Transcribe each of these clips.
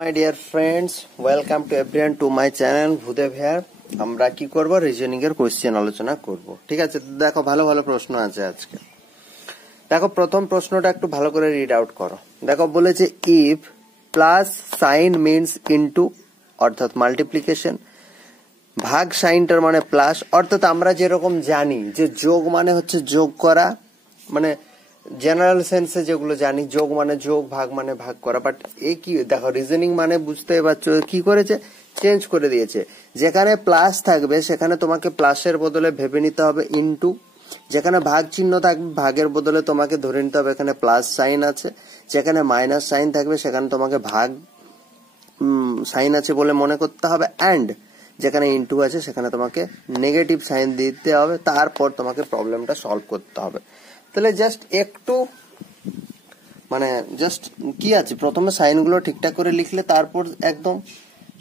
My dear friends, welcome to everyone to my channel Bhudeb here. আমরা কি করব, reasoning এর কোশ্চেন আলোচনা করব। ঠিক আছে, দেখো ভালো ভালো প্রশ্ন আছে আজকে। দেখো প্রথম প্রশ্নটা একটু ভালো করে রিড আউট করো। দেখো বলেছে if plus sign means into অর্থাৎ মাল্টিপ্লিকেশন, ভাগ সাইনটার মানে প্লাস, অর্থাৎ আমরা যেরকম জানি যে যোগ মানে হচ্ছে যোগ করা, মানে জেনারেল সেন্সে যেগুলো জানি, যোগ মানে যোগ, ভাগ মানে ভাগ করা। বাট এই কি দেখো রিজনিং মানে বুঝতে পারছো কি করেছে, চেঞ্জ করে দিয়েছে। যেখানে প্লাস থাকবে সেখানে তোমাকে প্লাসের বদলে ভেবে নিতে হবে ইনটু, যেখানে ভাগ চিহ্ন থাকবে ভাগের বদলে তোমাকে ধরে নিতে হবে এখানে প্লাস সাইন আছে, যেখানে মাইনাস সাইন থাকবে সেখানে তোমাকে ভাগ সাইন আছে বলে মনে করতে হবে, অ্যান্ড যেখানে ইনটু আছে সেখানে তোমাকে নেগেটিভ সাইন দিতে হবে। তারপর তোমাকে প্রবলেমটা সলভ করতে হবে। তাহলে জাস্ট একটু মানে জাস্ট কি আছে, প্রথমে সাইনগুলো ঠিকঠাক করে লিখলে তারপর একদম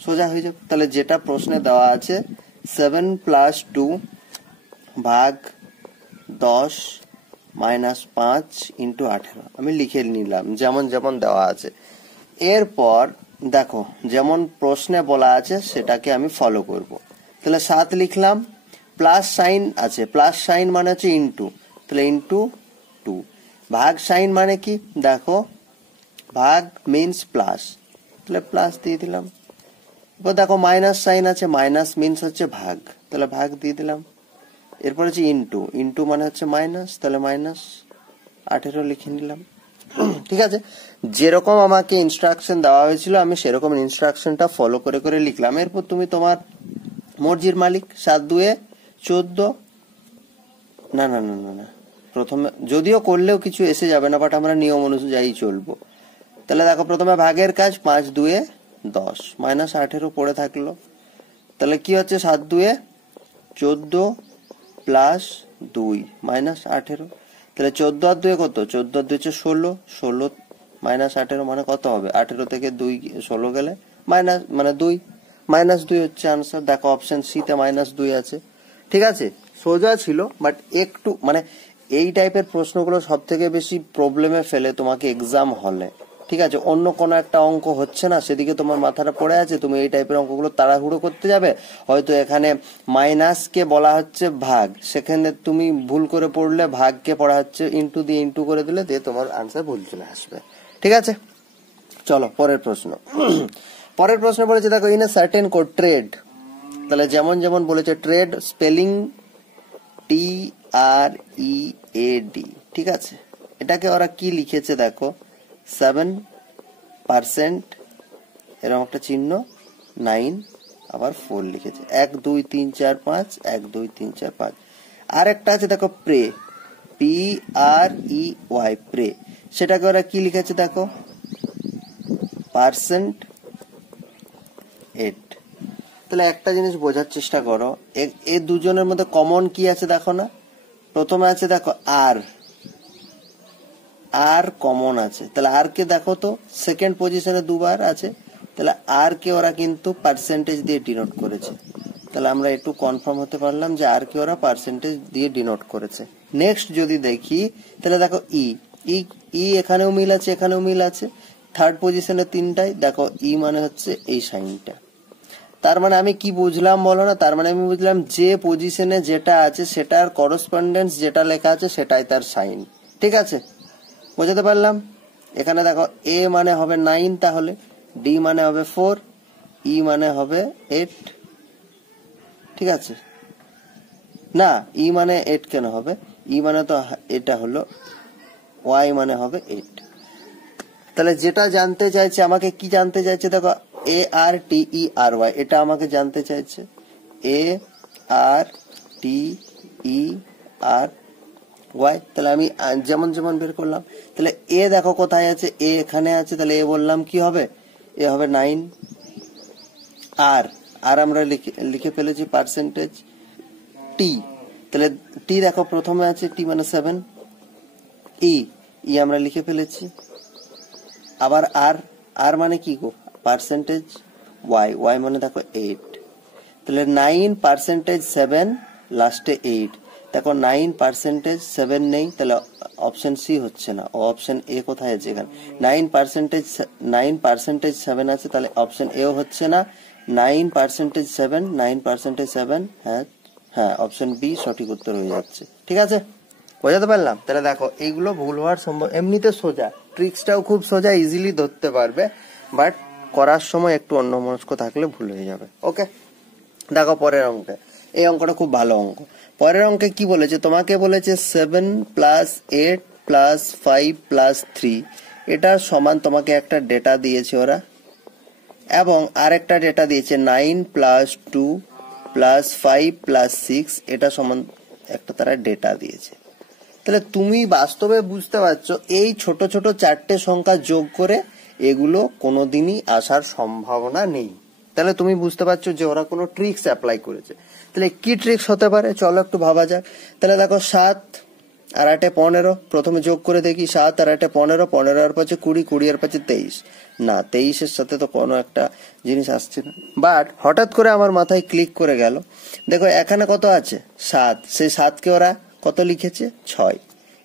সোজা হয়ে যাবে। তাহলে যেটা প্রশ্নে দেওয়া আছে 7 + 2 ভাগ 10 - 5 × 18 আমি লিখে নিলাম যেমন যেমন দেওয়া আছে। এরপর দেখো যেমন প্রশ্নে বলা আছে সেটাকে আমি ফলো করব। তাহলে 7 লিখলাম, প্লাস সাইন আছে, প্লাস সাইন মানে হচ্ছে ইনটু, তাহলে ইনটু 2, ভাগ সাইন মানে কি দেখো ভাগ মিনস প্লাস, তাহলে প্লাস দিয়ে দিলাম। এবার দেখো মাইনাস সাইন আছে, মাইনাস মিনস হচ্ছে ভাগ, তাহলে ভাগ দিয়ে দিলাম। এরপর হচ্ছে ইনটু, ইনটু মানে হচ্ছে মাইনাস, তাহলে -18 লিখে নিলাম। ঠিক আছে, যেরকম আমাকে ইনস্ট্রাকশন দেওয়া হয়েছিল আমি সেরকম ইনস্ট্রাকশনটা ফলো করে করে লিখলাম। এরপর তুমি তোমার মর্জির মালিক। 7 × 2 = 14, না না না না না প্রথমে যদিও করলেও কিছু এসে যাবে না, বাট আমরা নিয়ম অনুযায়ী চলবো। তাহলে দেখো প্রথমে ভাগের কাজ, 5 × 2 = 10, -18 পড়ে থাকলো। তাহলে কি হচ্ছে 7 × 2 = 14 + 2 -18, তাহলে 14 আর 2 কত, 14 আর 2 = 16, 16 -18 মানে কত হবে, 18 থেকে 2 16 গেলে মাইনাস মানে 2, -2 হচ্ছে আনসার। দেখো অপশন সি তে -2 আছে। ঠিক আছে, সোজা ছিল, বাট একটু মানে এই টাইপের প্রশ্নগুলো সব থেকে বেশি প্রবলেমে ফেলে তোমাকে এক্সাম হলে। ঠিক আছে, অন্য কোনো একটা অঙ্ক হচ্ছে না সেদিকে তোমার মাথাটা পড়ে আছে, তুমি এই টাইপের অঙ্কগুলো তাড়াহুড়ো করতে যাবে, হয়তো এখানে মাইনাসকে বলা হচ্ছে ভাগ, সেখানে তুমি ভুল করে পড়লে ভাগকে পড়া হচ্ছে ইনটু দিয়ে ইনটু করে দিলে দিয়ে তোমার আনসার ভুল চলে আসবে। ঠিক আছে, চলো পরের প্রশ্ন। পরের প্রশ্ন বলেছে দেখো in a certain code trade, তাহলে যেমন যেমন বলেছে ট্রেড স্পেলিং TREAD। ঠিক আছে, এটাকে ওরা কি লিখেছে দেখো 7% এরকম একটা চিহ্ন, 9 আবার 4 লিখেছে, 1 2 3 4 5, 1 2 3 4 5। আর একটা আছে দেখো প্রে, PREY প্রে, সেটাকে ওরা কি লিখেছে দেখো %8। তাহলে একটা জিনিস বোঝার চেষ্টা করো, এই দুজনের মধ্যে কমন কি আছে দেখো না। প্রথমে আছে দেখো আর কমন আছে, তাহলে আর কে দেখো তো সেকেন্ড পজিশনে দুবার আছে, তাহলে আর কে ওরা কিন্তু পার্সেন্টেজ দিয়ে ডিনোট করেছে। তাহলে আমরা একটু কনফার্ম হতে পারলাম যে আর কে ওরা পার্সেন্টেজ দিয়ে ডিনোট করেছে। নেক্সট যদি দেখি তাহলে দেখো ই এখানেও মিল আছে, এখানেও মিল আছে, থার্ড পজিশনে তিনটাই দেখো ই মানে হচ্ছে এই সাইনটা। তার মানে আমি কি বুঝলাম বলো না, তার মানে আমি বুঝলাম যে পজিশনে যেটা আছে সেটার করসপন্ডেন্স যেটা লেখা আছে সেটাই তার সাইন। ঠিক আছে, বোঝাতে পারলাম। এখানে দেখো এ মানে হবে 9, তাহলে ডি মানে হবে 4, ই মানে হবে 8। ঠিক আছে, না ই মানে 8 কেন হবে, ই মানে তো এটা হলো, ওয়াই মানে হবে 8। তাহলে যেটা জানতে চাইছে আমাকে কি জানতে চাইছে দেখো ARTERY, এটা আমাকে জানতে চাইছে ARTERY। তাহলে আমি যেমন যেমন বের করলাম, তাহলে এ দেখো কোথায় আছে, এ এখানে আছে, তাহলে এ বললাম কি হবে, এ হবে 9। আর আমরা লিখে ফেলেছি পার্সেন্টেজ টি, তাহলে টি দেখো প্রথমে আছে, টি মানে 7, ই আমরা লিখে ফেলেছি। আবার আর মানে কি গো পার্সেন্টেজ ওয়াই মানে দেখো 8, তাহলে 9 % 7 লাস্টে 8, দেখো 9% 7 নেই, তাহলে অপশন সি হচ্ছে না, ও অপশন এ কোথায় আছে এখানে? 9% 7 আছে, তাহলে অপশন এ হচ্ছে না। 9% 7 হ্যাঁ হ্যাঁ, অপশন বি সঠিক উত্তর হয়ে যাচ্ছে। ঠিক আছে, বোঝাতে পারলাম? তাহলে দেখো এইগুলো ভুল হওয়ার সম্ভব, এমনিতে সোজা, ট্রিক্সটাও খুব সোজা, ইজিলি ধরতে পারবে, বাট করার সময় একটু অন্যমনস্ক থাকলে ভুল হয়ে যাবে। ওকে, দেখো পরের অঙ্কে, এই অঙ্কটা খুব ভালো অঙ্ক। পরের অঙ্কে কি বলেছে? তোমাকে বলেছে 7 + 8 + 5 + 3, এটা সমান, তোমাকে একটা ডেটা দিয়েছে ওরা, এবং আরেকটা ডেটা দিয়েছে 9 + 2 + 5 + 6, এটা সমান একটা তারা ডেটা দিয়েছে। তাহলে তুমি বাস্তবে বুঝতে পারছো এই ছোট ছোট চারটে সংখ্যা যোগ করে এগুলো কোনোদিনই আসার সম্ভাবনা নেই। তাহলে তুমি বুঝতে পারছো যে ওরা কোনো ট্রিক্স অ্যাপ্লাই করেছে। তাহলে কি ট্রিক্স হতে পারে চলো একটু ভাবা যাক। তাহলে দেখো 7 আর 8 15, প্রথমে যোগ করে দেখি 7 আর 8 15, 15 আর 5 20, 20 আর 5 23, না 23-এর সাথে তো কোনো একটা জিনিস আসছে না। বাট হঠাৎ করে আমার মাথায় ক্লিক করে গেল, দেখো এখানে কত আছে 7, সেই 7কে ওরা কত লিখেছে 6,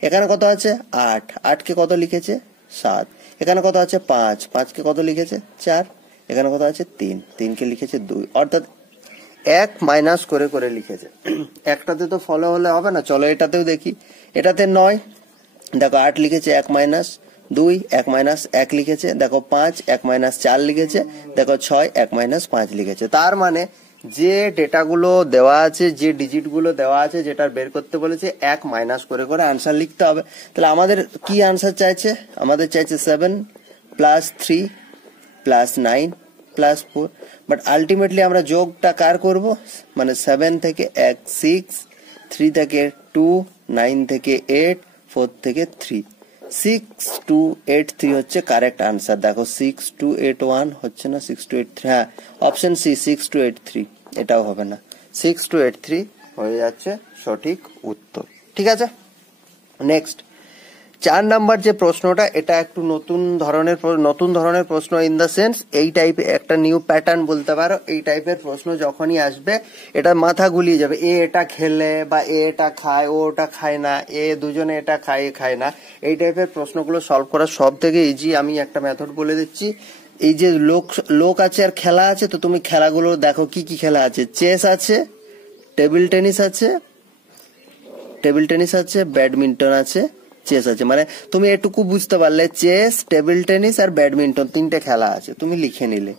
এখানে কত আছে 8, 8কে কত লিখেছে 7, এখানে কত আছে 5, 5কে কত লিখেছে 4, এখানে কত আছে 3, 3কে লিখেছে 2, অর্থাৎ 1 মাইনাস করে করে লিখেছে। একটাতে তো ফলো হলে হবে না, চলো এটাতেও দেখি। এটাতে 9, দেখো 8 লিখেছে 1 - 2, 1 - 1 লিখেছে, দেখো 5, 1 - 4 লিখেছে, দেখো 6, 1 - 5 লিখেছে। তার মানে যে ডেটাগুলো দেওয়া আছে, যে ডিজিট গুলো দেওয়া আছে, যেটা বের করতে বলেছে, 1 মাইনাস করে করে আনসার লিখতে হবে। তাহলে আমাদের কি আনসার চাইছে? আমাদের চাইছে 7 + 3 + 9 + 4, বাট আলটিমেটলি আমরা যোগটা কার করব? মানে 7 থেকে 1 6, 3 থেকে 2, 9 থেকে 8, 4 থেকে 3, 6283 হচ্ছে কারেক্ট আনসার। দেখো 6281 হচ্ছে না, 6283, হ্যাঁ অপশন সি 6283, এটাও হবে না, 6283 হয়ে যাচ্ছে সঠিক উত্তর। ঠিক আছে, নেক্সট 4 নাম্বার যে প্রশ্নটা, এটা একটু নতুন ধরনের প্রশ্ন, ইন দা সেন্স এই টাইপের একটা নিউ প্যাটার্ন বলতে পারো। এই টাইপের প্রশ্ন যখনই আসবে এটা মাথা গুলিয়ে যাবে, এ এটা খেলে বা এ এটা খায়, ও ওটা খায় না, এ দুজনে এটা খায় এ খায় না। এই টাইপের প্রশ্নগুলো সলভ করা সব থেকে ইজি। আমি একটা মেথড বলে দিচ্ছি। এই যে লোক আছে আর খেলা আছে, তো তুমি খেলাগুলো দেখো কি কি খেলা আছে। চেস আছে, টেবিল টেনিস আছে, ব্যাডমিন্টন আছে, চেস আছে। মানে তুমি এটুকু বুঝতে পারলে চেস, টেবিল টেনিস আর ব্যাডমিন্টন 3টে খেলা আছে, তুমি লিখে নিলে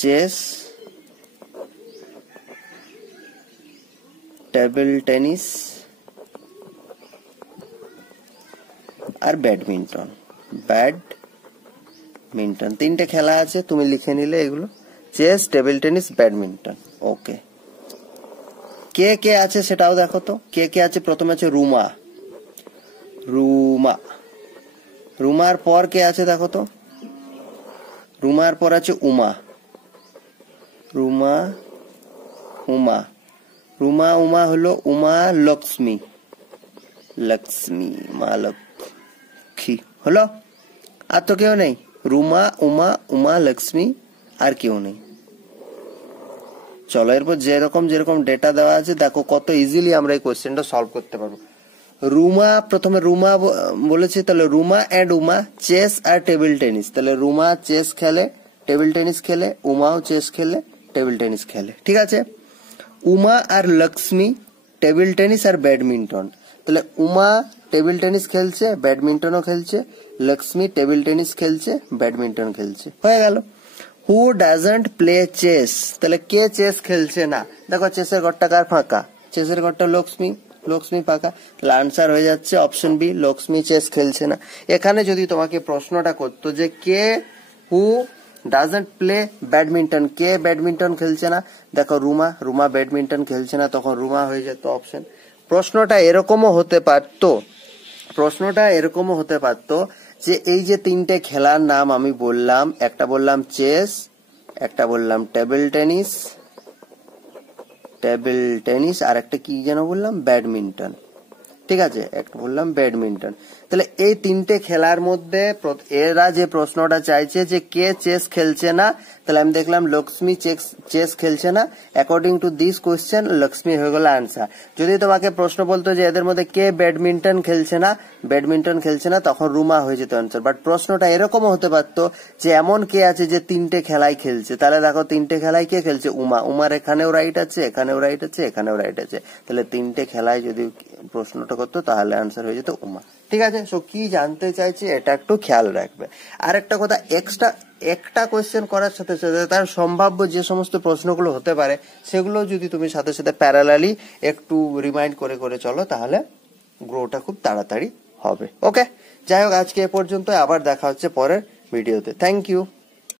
চেস, টেবিল টেনিস আর ব্যাডমিন্টন 3টে খেলা আছে, তুমি লিখে নিলে এগুলো চেস, টেবিল টেনিস, ব্যাডমিন্টন। ওকে, কে কে আছে সেটাও দেখো তো, কে কে আছে। প্রথমে আছে রুমার পর কে আছে দেখো তো, রুমার পর আছে উমা, উমা হলো উমা লক্ষ্মী, মা লক্ষ্মী হলো। আর তো কেউ নেই, রুমা, উমা লক্ষ্মী, আর কেউ নেই। চলো এরপর যেরকম ডেটা দেওয়া আছে দেখো কত ইজিলি আমরা এই কোশ্চেনটা সলভ করতে পারবো। প্রথমে রুমা বলেছে, তাহলে রুমা এন্ড উমা চেস আর টেবিল টেনিস। তাহলে রুমা চেস খেলে, টেবিল টেনিস খেলে, উমাও চেস খেলে, টেবিল টেনিস খেলে। ঠিক আছে, উমা আর লক্ষ্মী টেবিল টেনিস আর ব্যাডমিন্টন। তাহলে উমা টেবিল টেনিস খেলছে, ব্যাডমিন্টনও খেলছে, লক্ষ্মী টেবিল টেনিস খেলছে, ব্যাডমিন্টন খেলছে, হয়ে গেল। হু ডাজন্ট প্লে চেস, তাহলে কে চেস খেলছে না? দেখো চেসের ঘরটা কার ফাঁকা? চেসের ঘরটা লক্ষ্মী ফাঁকা, তাহলে আনসার হয়ে যাচ্ছে অপশন বি, লক্ষ্মী চেস খেলছে না। এখানে যদি তোমাকে প্রশ্নটা করতো যে হু ডাজন্ট প্লে ব্যাডমিন্টন, কে ব্যাডমিন্টন খেলছে না? দেখো রুমা ব্যাডমিন্টন খেলছে না, তখন রুমা হয়ে যেত অপশন। প্রশ্নটা এরকমও হতে পারতো যে এই যে 3টে খেলার নাম আমি বললাম, একটা বললাম চেস, একটা বললাম টেবিল টেনিস, আর একটা কি যেন বললাম ব্যাডমিন্টন। ঠিক আছে, একটা বললাম ব্যাডমিন্টন। তাহলে এই তিনটে খেলার মধ্যে এরা যে প্রশ্নটা চাইছে যে কে চেস খেলছে না, তাহলে আমি দেখলাম লক্ষ্মী চেস খেলছে না। According to this question Lakshmi হয়ে গেল আনসার। যদি তোমাকে প্রশ্ন বলতো যে এদের মধ্যে কে ব্যাডমিন্টন খেলছে না, তখন রুমা হয়ে যেত আনসার। বাট প্রশ্নটা এরকমও হতে পারতো যে এমন কে আছে যে তিনটে খেলাই খেলছে, তাহলে দেখো তিনটে খেলাই কে খেলছে, উমার এখানেও রাইট আছে, এখানেও রাইট আছে, এখানেও রাইট আছে। তাহলে তিনটে খেলায় যদি প্রশ্নটা করতো তাহলে আনসার হয়ে যেত উমা। ঠিক আছে, সো কি জানতে চাইছি এটা একটু খেয়াল রাখবে। আর একটা কথা, একটা কোয়েশ্চেন করার সাথে সাথে তার সম্ভাব্য যে সমস্ত প্রশ্নগুলো হতে পারে সেগুলো যদি তুমি সাথে সাথে প্যারালালি একটু রিমাইন্ড করে করে চলো, তাহলে গ্রোটা খুব তাড়াতাড়ি হবে। ওকে, যাই হোক আজকে এ পর্যন্ত, আবার দেখা হচ্ছে পরের ভিডিওতে। Thank you.